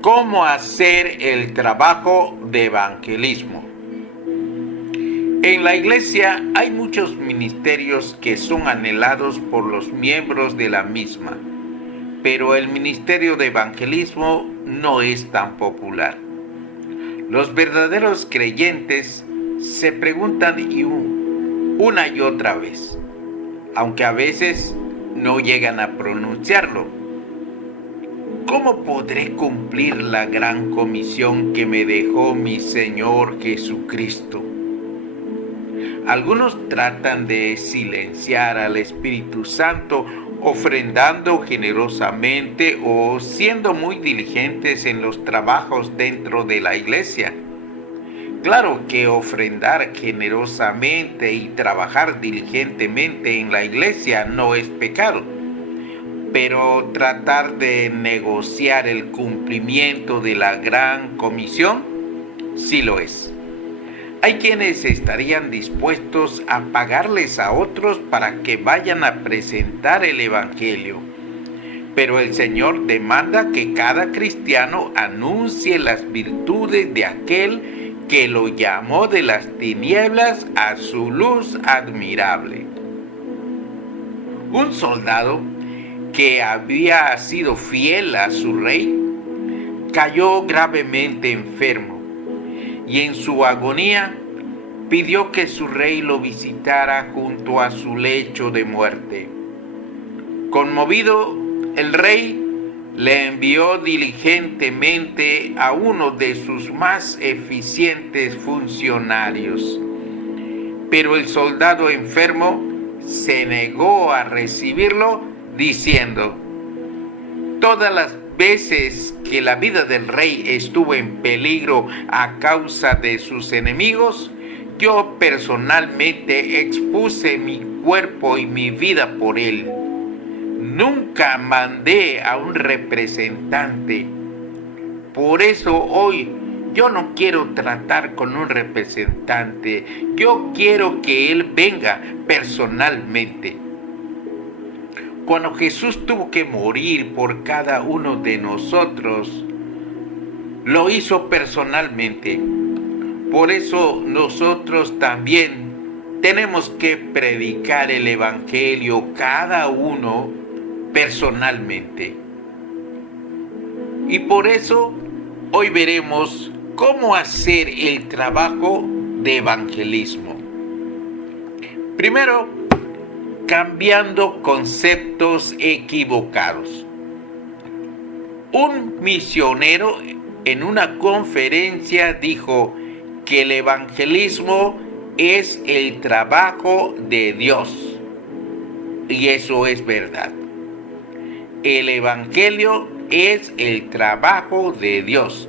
¿Cómo hacer el trabajo de evangelismo? En la iglesia hay muchos ministerios que son anhelados por los miembros de la misma, pero el ministerio de evangelismo no es tan popular. Los verdaderos creyentes se preguntan una y otra vez, aunque a veces no llegan a pronunciarlo: ¿cómo podré cumplir la gran comisión que me dejó mi Señor Jesucristo? Algunos tratan de silenciar al Espíritu Santo ofrendando generosamente o siendo muy diligentes en los trabajos dentro de la iglesia. Claro que ofrendar generosamente y trabajar diligentemente en la iglesia no es pecado, pero tratar de negociar el cumplimiento de la gran comisión sí lo es. Hay quienes estarían dispuestos a pagarles a otros para que vayan a presentar el Evangelio, pero el Señor demanda que cada cristiano anuncie las virtudes de aquel que lo llamó de las tinieblas a su luz admirable. Un soldado que había sido fiel a su rey cayó gravemente enfermo y en su agonía pidió que su rey lo visitara junto a su lecho de muerte. Conmovido, el rey le envió diligentemente a uno de sus más eficientes funcionarios, pero el soldado enfermo se negó a recibirlo, diciendo: todas las veces que la vida del rey estuvo en peligro a causa de sus enemigos, yo personalmente expuse mi cuerpo y mi vida por él. Nunca mandé a un representante. Por eso hoy yo no quiero tratar con un representante. Yo quiero que él venga personalmente. Cuando Jesús tuvo que morir por cada uno de nosotros, lo hizo personalmente. Por eso nosotros también tenemos que predicar el Evangelio cada uno personalmente. Y por eso hoy veremos cómo hacer el trabajo de evangelismo. Primero, cambiando conceptos equivocados. Un misionero en una conferencia dijo que el evangelismo es el trabajo de Dios. Y eso es verdad. El evangelio es el trabajo de Dios.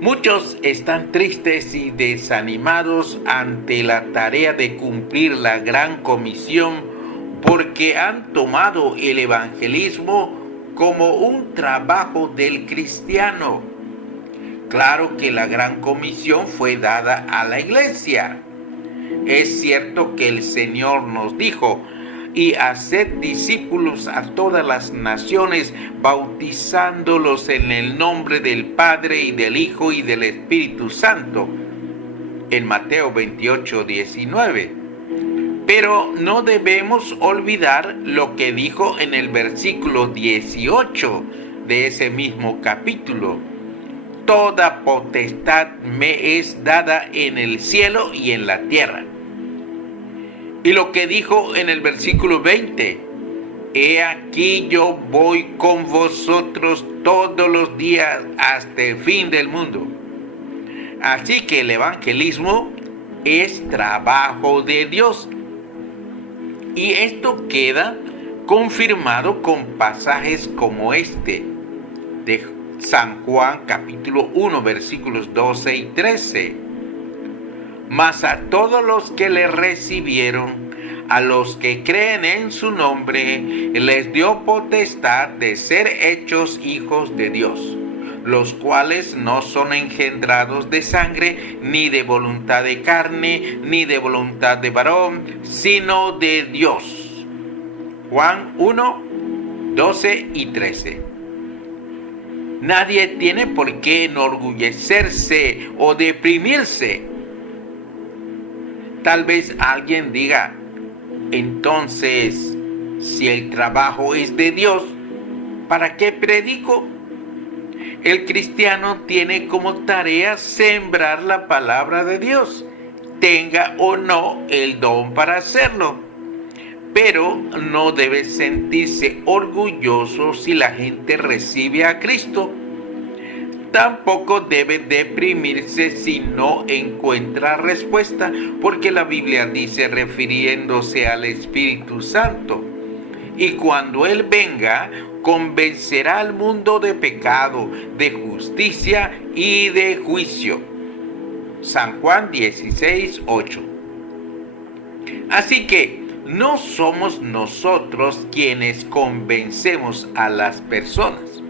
Muchos están tristes y desanimados ante la tarea de cumplir la gran comisión porque han tomado el evangelismo como un trabajo del cristiano. Claro que la gran comisión fue dada a la iglesia. Es cierto que el Señor nos dijo: y haced discípulos a todas las naciones, bautizándolos en el nombre del Padre y del Hijo y del Espíritu Santo, en Mateo 28:19. Pero no debemos olvidar lo que dijo en el versículo 18 de ese mismo capítulo: toda potestad me es dada en el cielo y en la tierra. Y lo que dijo en el versículo 20: he aquí yo voy con vosotros todos los días hasta el fin del mundo. Así que el evangelismo es trabajo de Dios. Y esto queda confirmado con pasajes como este de San Juan capítulo 1 versículos 12 y 13. Mas a todos los que le recibieron, a los que creen en su nombre, les dio potestad de ser hechos hijos de Dios, los cuales no son engendrados de sangre, ni de voluntad de carne, ni de voluntad de varón, sino de Dios. Juan 1, 12 y 13. Nadie tiene por qué enorgullecerse o deprimirse. Tal vez alguien diga, entonces, si el trabajo es de Dios, ¿para qué predico? El cristiano tiene como tarea sembrar la palabra de Dios, tenga o no el don para hacerlo. Pero no debe sentirse orgulloso si la gente recibe a Cristo. Tampoco debe deprimirse si no encuentra respuesta, porque la Biblia dice, refiriéndose al Espíritu Santo, y cuando Él venga, convencerá al mundo de pecado, de justicia y de juicio. San Juan 16:8. Así que no somos nosotros quienes convencemos a las personas.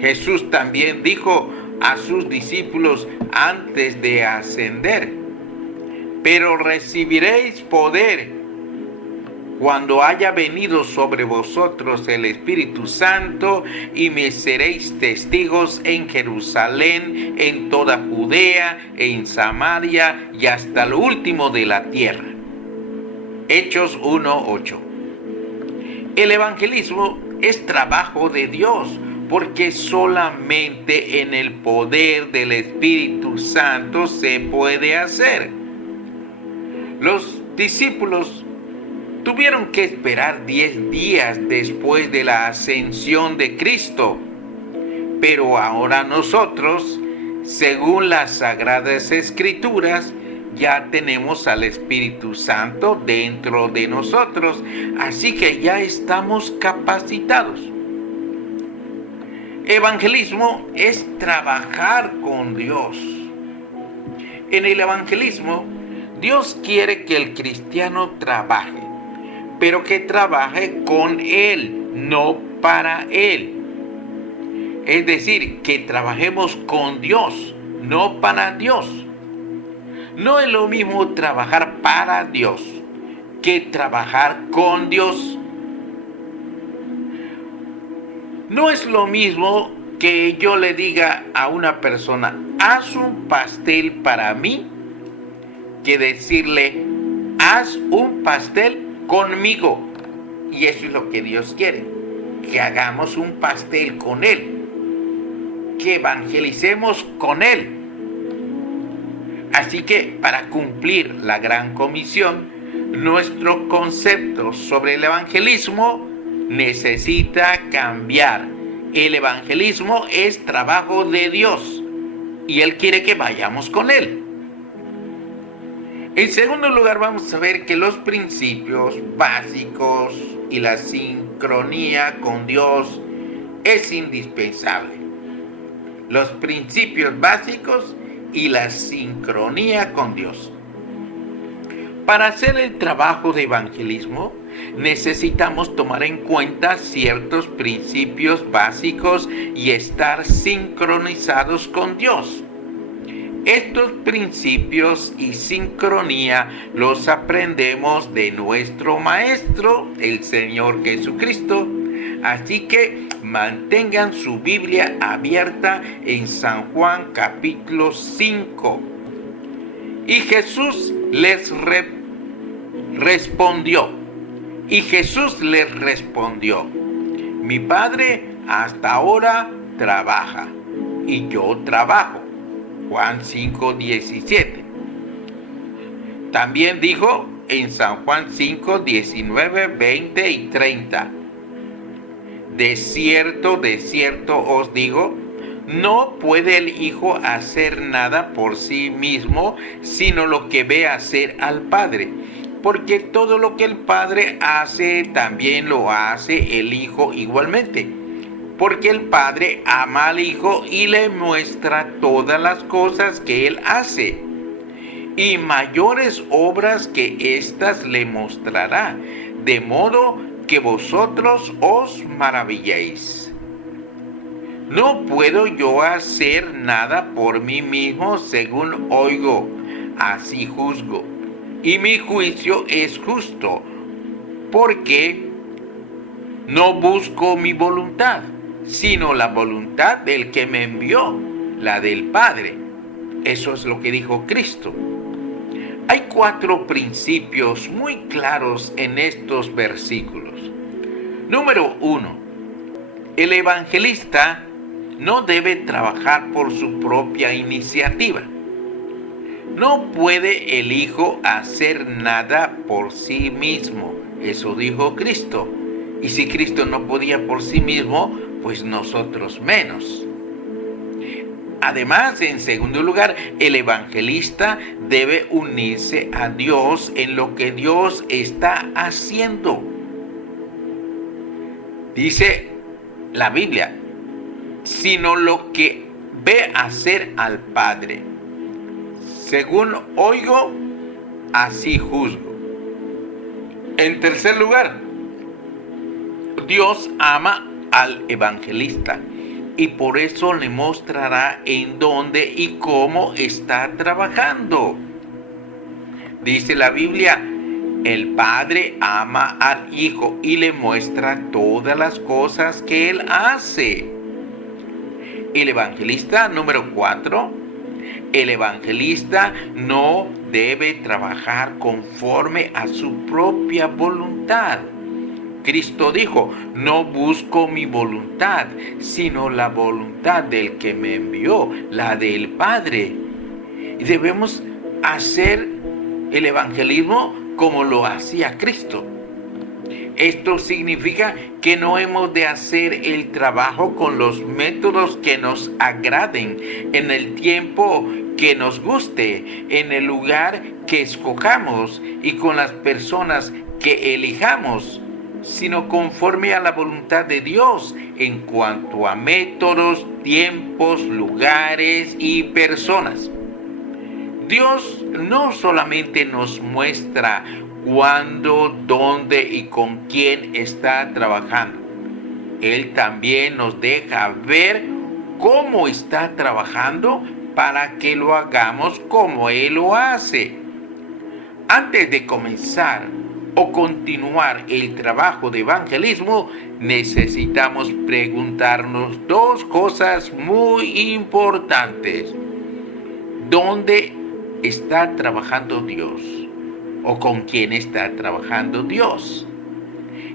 Jesús también dijo a sus discípulos antes de ascender, pero recibiréis poder cuando haya venido sobre vosotros el Espíritu Santo, y me seréis testigos en Jerusalén, en toda Judea, en Samaria y hasta lo último de la tierra. Hechos 1:8. El evangelismo es trabajo de Dios, porque solamente en el poder del Espíritu Santo se puede hacer. Los discípulos tuvieron que esperar 10 días después de la ascensión de Cristo, pero ahora nosotros, según las Sagradas Escrituras, ya tenemos al Espíritu Santo dentro de nosotros, así que ya estamos capacitados. Evangelismo es trabajar con Dios. En el evangelismo, Dios quiere que el cristiano trabaje, pero que trabaje con Él, no para Él. Es decir, que trabajemos con Dios, no para Dios. No es lo mismo trabajar para Dios que trabajar con Dios. No es lo mismo que yo le diga a una persona, haz un pastel para mí, que decirle, haz un pastel conmigo. Y eso es lo que Dios quiere, que hagamos un pastel con Él, que evangelicemos con Él. Así que para cumplir la gran comisión, nuestro concepto sobre el evangelismo necesita cambiar. El evangelismo es trabajo de Dios y Él quiere que vayamos con Él. En segundo lugar, vamos a ver que los principios básicos y la sincronía con Dios es indispensable. Los principios básicos y la sincronía con Dios. Para hacer el trabajo de evangelismo, necesitamos tomar en cuenta ciertos principios básicos y estar sincronizados con Dios. Estos principios y sincronía los aprendemos de nuestro Maestro, el Señor Jesucristo. Así que mantengan su Biblia abierta en San Juan capítulo 5. Y Jesús les respondió. Mi Padre hasta ahora trabaja y yo trabajo. Juan 5:17. También dijo en San Juan 5:19, 20 y 30. De cierto os digo, no puede el Hijo hacer nada por sí mismo, sino lo que ve hacer al Padre. Porque todo lo que el Padre hace, también lo hace el Hijo igualmente. Porque el Padre ama al Hijo y le muestra todas las cosas que Él hace. Y mayores obras que éstas le mostrará, de modo que vosotros os maravilléis. No puedo yo hacer nada por mí mismo, según oigo, así juzgo. Y mi juicio es justo, porque no busco mi voluntad, sino la voluntad del que me envió, la del Padre. Eso es lo que dijo Cristo. Hay 4 principios muy claros en estos versículos. Número 1. El evangelista no debe trabajar por su propia iniciativa. No puede el Hijo hacer nada por sí mismo. Eso dijo Cristo. Y si Cristo no podía por sí mismo, pues nosotros menos. Además, en segundo lugar, el evangelista debe unirse a Dios en lo que Dios está haciendo. Dice la Biblia, sino lo que ve hacer al Padre. Según oigo, así juzgo. En tercer lugar, Dios ama al evangelista y por eso le mostrará en dónde y cómo está trabajando. Dice la Biblia, el Padre ama al Hijo y le muestra todas las cosas que Él hace. El evangelista número 4, el evangelista no debe trabajar conforme a su propia voluntad. Cristo dijo, no busco mi voluntad, sino la voluntad del que me envió, la del Padre. Y debemos hacer el evangelismo como lo hacía Cristo. Esto significa que no hemos de hacer el trabajo con los métodos que nos agraden, en el tiempo que nos guste, en el lugar que escojamos y con las personas que elijamos, sino conforme a la voluntad de Dios en cuanto a métodos, tiempos, lugares y personas. Dios no solamente nos muestra cuándo, dónde y con quién está trabajando. Él también nos deja ver cómo está trabajando para que lo hagamos como Él lo hace. Antes de comenzar o continuar el trabajo de evangelismo, necesitamos preguntarnos 2 cosas muy importantes. ¿Dónde está trabajando Dios? ¿O con quién está trabajando Dios?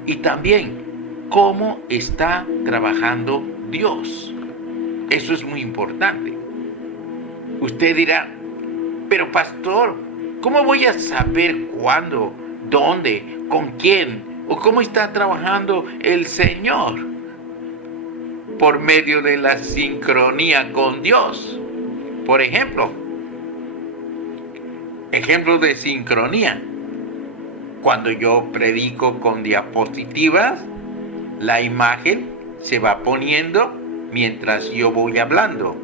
Y también, ¿cómo está trabajando Dios? Eso es muy importante. Usted dirá, pero pastor, ¿cómo voy a saber cuándo, dónde, con quién o cómo está trabajando el Señor? Por medio de la sincronía con Dios. Por ejemplo de sincronía. Cuando yo predico con diapositivas, la imagen se va poniendo mientras yo voy hablando.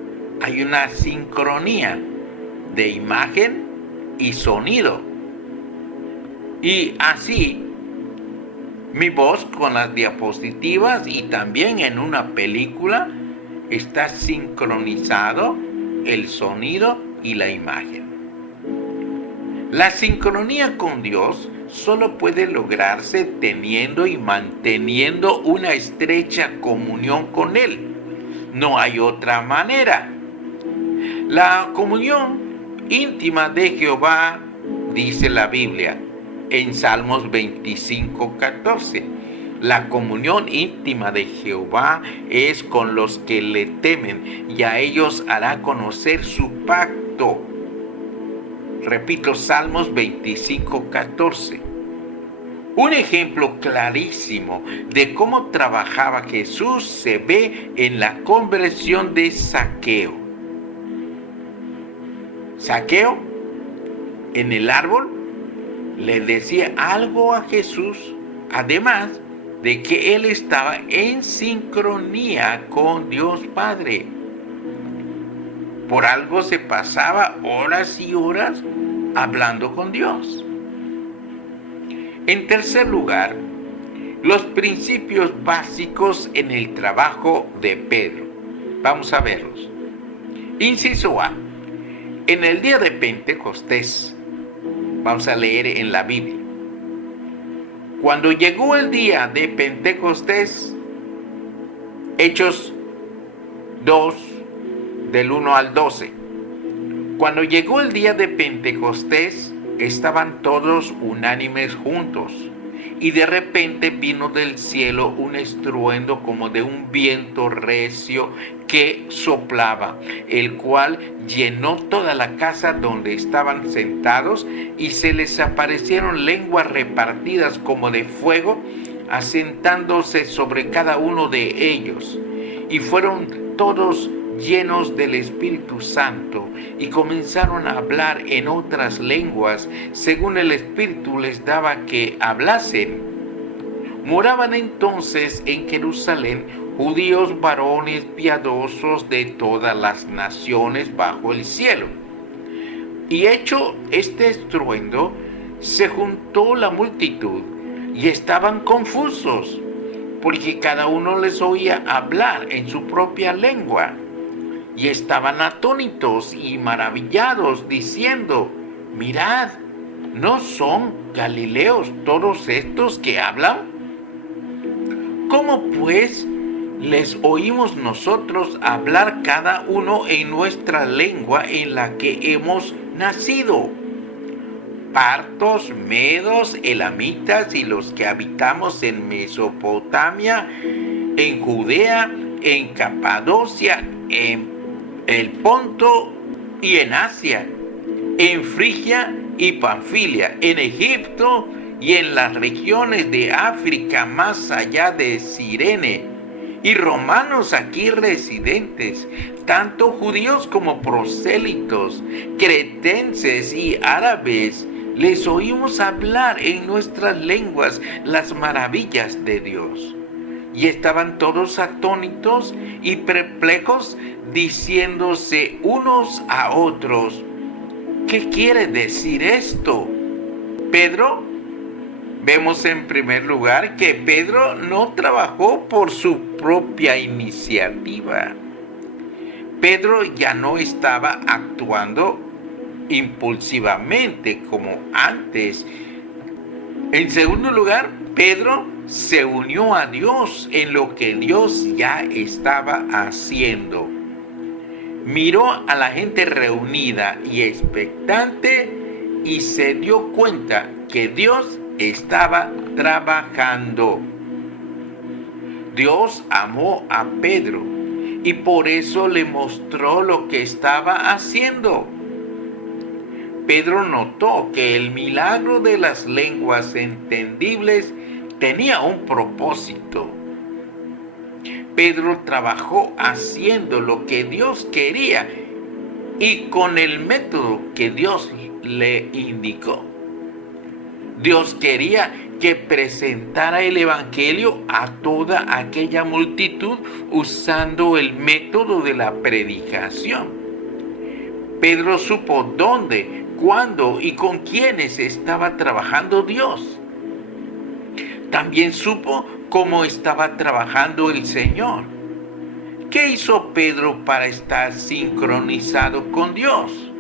Hay una sincronía de imagen y sonido. Y así, mi voz con las diapositivas y también en una película está sincronizado el sonido y la imagen. La sincronía con Dios solo puede lograrse teniendo y manteniendo una estrecha comunión con Él. No hay otra manera. La comunión íntima de Jehová, dice la Biblia en Salmos 25:14. La comunión íntima de Jehová es con los que le temen y a ellos hará conocer su pacto. Repito, Salmos 25:14. Un ejemplo clarísimo de cómo trabajaba Jesús se ve en la conversión de Zaqueo. Zaqueo, en el árbol, le decía algo a Jesús, además de que él estaba en sincronía con Dios Padre. Por algo se pasaba horas y horas hablando con Dios. En tercer lugar, los principios básicos en el trabajo de Pedro. Vamos a verlos. Inciso A. En el día de Pentecostés, vamos a leer en la Biblia. Cuando llegó el día de Pentecostés, Hechos 2, del 1 al 12. Cuando llegó el día de Pentecostés, estaban todos unánimes juntos, y de repente vino del cielo un estruendo como de un viento recio que soplaba, el cual llenó toda la casa donde estaban sentados, y se les aparecieron lenguas repartidas como de fuego, asentándose sobre cada uno de ellos, y fueron todos llenos del Espíritu Santo, y comenzaron a hablar en otras lenguas, según el Espíritu les daba que hablasen. Moraban entonces en Jerusalén judíos varones piadosos de todas las naciones bajo el cielo. Y hecho este estruendo, se juntó la multitud, y estaban confusos, porque cada uno les oía hablar en su propia lengua. Y estaban atónitos y maravillados, diciendo: mirad, ¿no son galileos todos estos que hablan? ¿Cómo pues les oímos nosotros hablar cada uno en nuestra lengua en la que hemos nacido? Partos, medos, elamitas y los que habitamos en Mesopotamia, en Judea, en Capadocia, en el Ponto y en Asia, en Frigia y Panfilia, en Egipto y en las regiones de África más allá de Cirene, y romanos aquí residentes, tanto judíos como prosélitos, cretenses y árabes, les oímos hablar en nuestras lenguas las maravillas de Dios. Y estaban todos atónitos y perplejos, diciéndose unos a otros: ¿qué quiere decir esto? Pedro, vemos en primer lugar que Pedro no trabajó por su propia iniciativa. Pedro ya no estaba actuando impulsivamente como antes. En segundo lugar, Pedro se unió a Dios en lo que Dios ya estaba haciendo. Miró a la gente reunida y expectante y se dio cuenta que Dios estaba trabajando. Dios amó a Pedro y por eso le mostró lo que estaba haciendo. Pedro notó que el milagro de las lenguas entendibles tenía un propósito. Pedro trabajó haciendo lo que Dios quería y con el método que Dios le indicó. Dios quería que presentara el Evangelio a toda aquella multitud usando el método de la predicación. Pedro supo dónde, cuándo y con quiénes estaba trabajando Dios. También supo cómo estaba trabajando el Señor. ¿Qué hizo Pedro para estar sincronizado con Dios?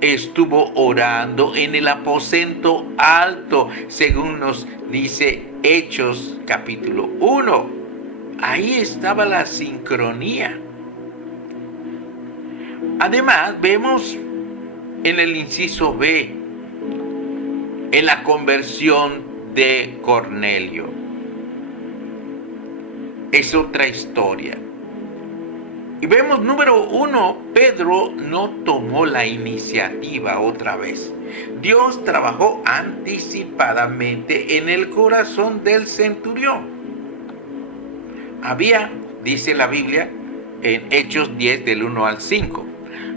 Estuvo orando en el aposento alto, según nos dice Hechos capítulo 1. Ahí estaba la sincronía. Además, vemos en el inciso B, en la conversión de Cornelio. Es otra historia. Y vemos, número 1, Pedro no tomó la iniciativa otra vez. Dios trabajó anticipadamente en el corazón del centurión. Había, dice la Biblia, en Hechos 10 del 1 al 5,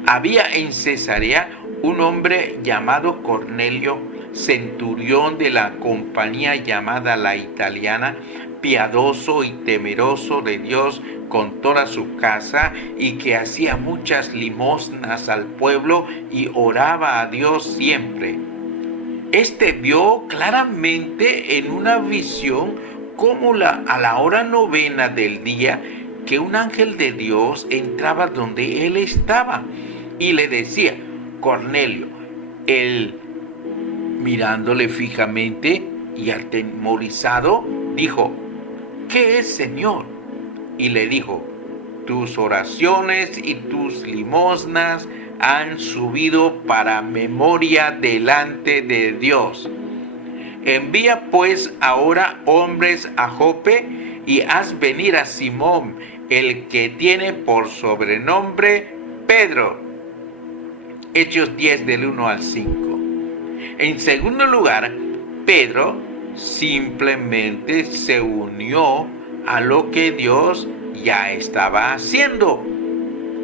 había en Cesarea un hombre llamado Cornelio, centurión de la compañía llamada la Italiana, piadoso y temeroso de Dios con toda su casa, y que hacía muchas limosnas al pueblo y oraba a Dios siempre. Este vio claramente en una visión como a la hora 9 del día, que un ángel de Dios entraba donde él estaba y le decía: Cornelio. Él, mirándole fijamente y atemorizado, dijo: ¿qué es, Señor? y le dijo: tus oraciones y tus limosnas han subido para memoria delante de Dios. Envía pues ahora hombres a Jope y haz venir a Simón, el que tiene por sobrenombre Pedro. Hechos 10 del 1 al 5. En segundo lugar, Pedro simplemente se unió a lo que Dios ya estaba haciendo.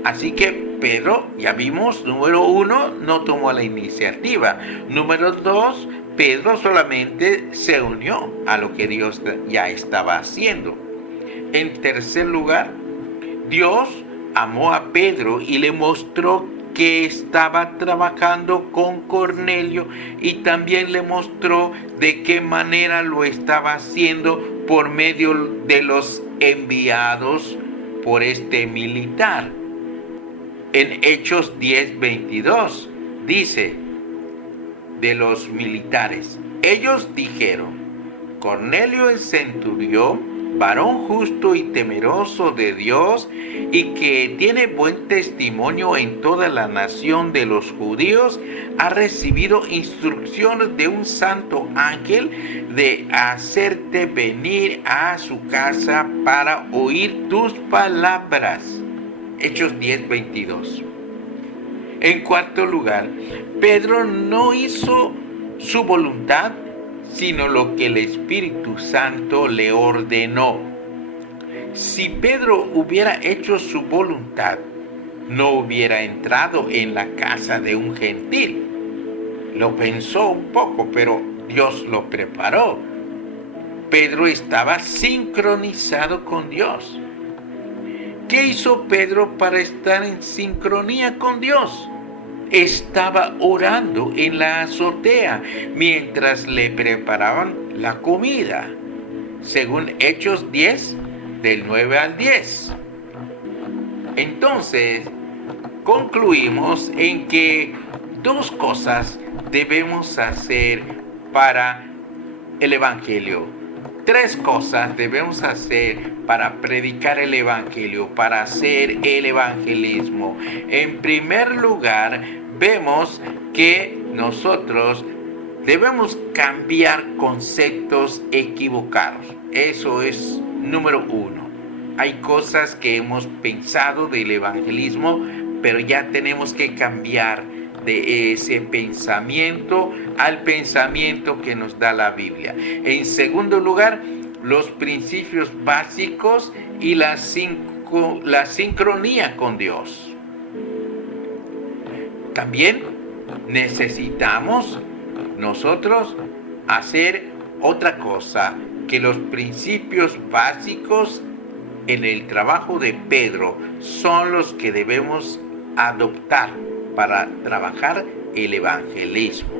Así que Pedro, ya vimos, número 1, no tomó la iniciativa. Número 2, Pedro solamente se unió a lo que Dios ya estaba haciendo. En tercer lugar, Dios amó a Pedro y le mostró que estaba trabajando con Cornelio, y también le mostró de qué manera lo estaba haciendo por medio de los enviados por este militar. En Hechos 10:22 dice de los militares: ellos dijeron: Cornelio el centurión, varón justo y temeroso de Dios, y que tiene buen testimonio en toda la nación de los judíos, ha recibido instrucciones de un santo ángel de hacerte venir a su casa para oír tus palabras. Hechos 10:22. En cuarto lugar, Pedro no hizo su voluntad, sino lo que el Espíritu Santo le ordenó. Si Pedro hubiera hecho su voluntad, no hubiera entrado en la casa de un gentil. Lo pensó un poco, pero Dios lo preparó. Pedro estaba sincronizado con Dios. ¿Qué hizo Pedro para estar en sincronía con Dios? Estaba orando en la azotea mientras le preparaban la comida, según Hechos 10, del 9 al 10. Entonces, concluimos en que dos cosas debemos hacer para el Evangelio. Tres cosas debemos hacer para predicar el Evangelio, para hacer el evangelismo. En primer lugar, vemos que nosotros debemos cambiar conceptos equivocados. Eso es número 1. Hay cosas que hemos pensado del evangelismo, pero ya tenemos que cambiar de ese pensamiento al pensamiento que nos da la Biblia. En segundo lugar, los principios básicos y la sincronía con Dios. También necesitamos nosotros hacer otra cosa, que los principios básicos en el trabajo de Pedro son los que debemos adoptar para trabajar el evangelismo.